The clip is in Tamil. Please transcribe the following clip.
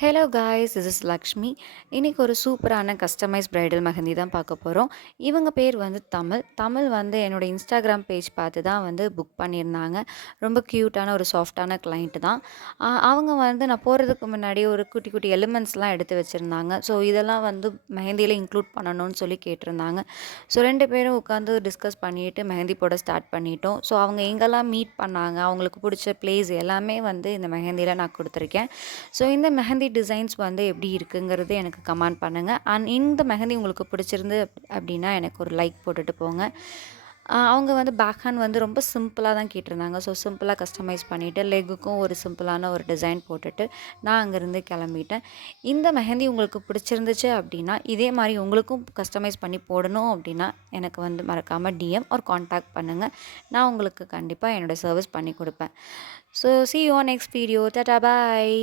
Hello guys, this is Lakshmi. இன்றைக்கி ஒரு சூப்பரான கஸ்டமைஸ் பிரைடல் மெஹந்தி தான் பார்க்க போகிறோம். இவங்க பேர் வந்து தமிழ். தமிழ் வந்து என்னோடய இன்ஸ்டாகிராம் பேஜ் பார்த்து தான் வந்து புக் பண்ணியிருந்தாங்க. ரொம்ப க்யூட்டான ஒரு சாஃப்டான கிளைண்ட்டு தான். அவங்க வந்து நான் போகிறதுக்கு முன்னாடி ஒரு குட்டி குட்டி எலிமெண்ட்ஸ்லாம் எடுத்து வச்சுருந்தாங்க. ஸோ இதெல்லாம் வந்து மெஹந்தியில் இன்க்ளூட் பண்ணணும்னு சொல்லி கேட்டிருந்தாங்க. ஸோ 2 பேரும் உட்காந்து டிஸ்கஸ் பண்ணிவிட்டு மெஹந்தி போட ஸ்டார்ட் பண்ணிட்டோம். ஸோ அவங்க எங்கெல்லாம் மீட் பண்ணாங்க, அவங்களுக்கு பிடிச்ச பிளேஸ் எல்லாமே வந்து இந்த மெஹந்தியில் நான் கொடுத்துருக்கேன். ஸோ இந்த மெஹந்தி டிசைன்ஸ் வந்து எப்படி இருக்குங்கிறது எனக்கு கமெண்ட் பண்ணுங்கள். இந்த மெஹந்தி உங்களுக்கு பிடிச்சிருந்து அப்படின்னா எனக்கு ஒரு லைக் போட்டுட்டு போங்க. அவங்க வந்து பேக் ஹேண்ட் வந்து ரொம்ப சிம்பிளாக தான் கேட்டிருந்தாங்க. ஸோ சிம்பிளாக கஸ்டமைஸ் பண்ணிவிட்டு லெக்குக்கும் ஒரு சிம்பிளான ஒரு டிசைன் போட்டுட்டு நான் அங்கேருந்து கிளம்பிட்டேன். இந்த மெஹந்தி உங்களுக்கு பிடிச்சிருந்துச்சு அப்படின்னா இதே மாதிரி உங்களுக்கும் கஸ்டமைஸ் பண்ணி போடணும் அப்படின்னா எனக்கு வந்து மறக்காமல் டிஎம் ஒரு காண்டாக்ட் பண்ணுங்கள். நான் உங்களுக்கு கண்டிப்பாக என்னோடய சர்வீஸ் பண்ணி கொடுப்பேன். So see you on next video. Tata, bye.